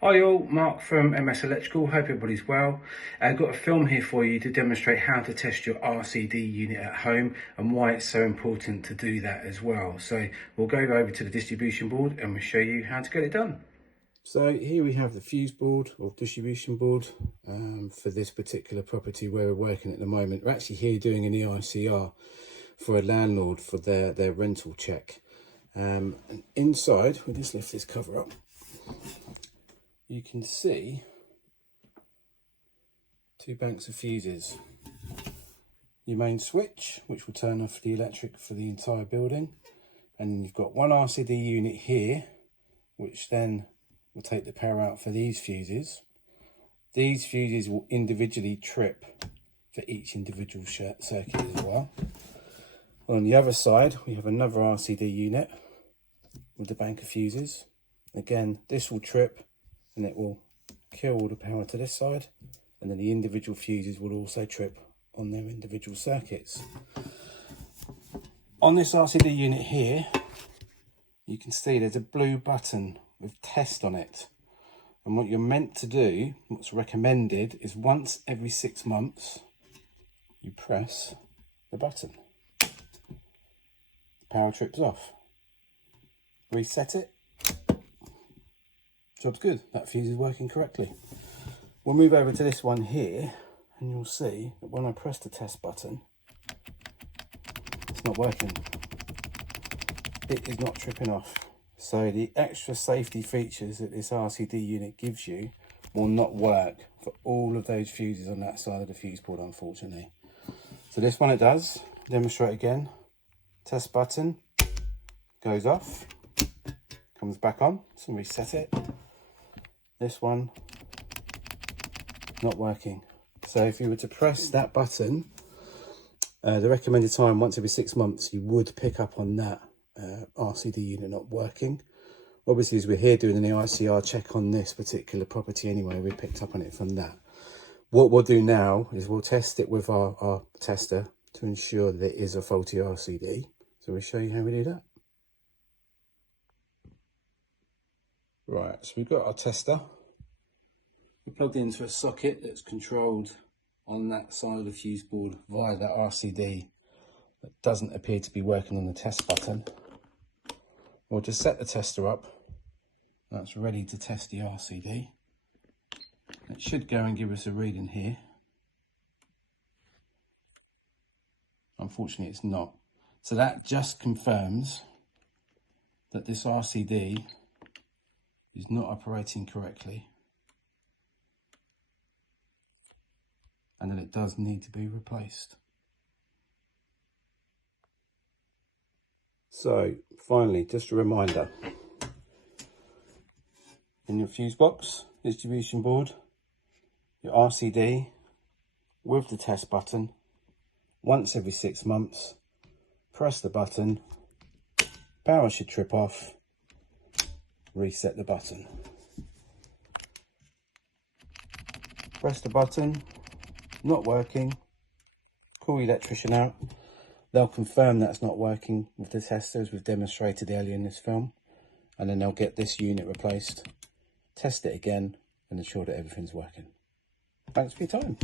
Hi all, Mark from MS Electrical, hope everybody's well. I've got a film here for you to demonstrate how to test your RCD unit at home and why it's so important to do that as well. So we'll go over to the distribution board and we'll show you how to get it done. So here we have the fuse board or distribution board for this particular property where we're working at the moment. We're actually here doing an EICR for a landlord for their rental check. And inside, we'll just lift this cover up. You can see two banks of fuses. Your main switch, which will turn off the electric for the entire building. And you've got one RCD unit here, which then will take the power out for these fuses. These fuses will individually trip for each individual circuit as well. On the other side, we have another RCD unit with the bank of fuses. Again, this will trip and it will kill all the power to this side, and then the individual fuses will also trip on their individual circuits. On this RCD unit here, you can see there's a blue button with test on it, and what you're meant to do, what's recommended, is once every 6 months you press the button. The power trips off, reset it. Job's good, that fuse is working correctly. We'll move over to this one here and you'll see that when I press the test button, it's not working. It is not tripping off. So the extra safety features that this RCD unit gives you will not work for all of those fuses on that side of the fuse board, unfortunately. So this one it does. Demonstrate again. Test button goes off, comes back on, so reset it. This one, not working. So if you were to press that button, the recommended time once every 6 months, you would pick up on that RCD unit not working. Obviously, as we're here doing an EICR check on this particular property anyway, we picked up on it from that. What we'll do now is we'll test it with our tester to ensure that it is a faulty RCD. So we'll show you how we do that. Right, so we've got our tester. We're plugged into a socket that's controlled on that side of the fuse board via that RCD that doesn't appear to be working on the test button. We'll just set the tester up. That's ready to test the RCD. It should go and give us a reading here. Unfortunately, it's not. So that just confirms that this RCD is not operating correctly, and that it does need to be replaced. So finally, just a reminder, in your fuse box, distribution board, your RCD with the test button, once every 6 months, press the button, power should trip off, reset the button. Press the button, not working, call the electrician out. They'll confirm that's not working with the tester as we've demonstrated earlier in this film, and then they'll get this unit replaced, test it again and ensure that everything's working. Thanks for your time.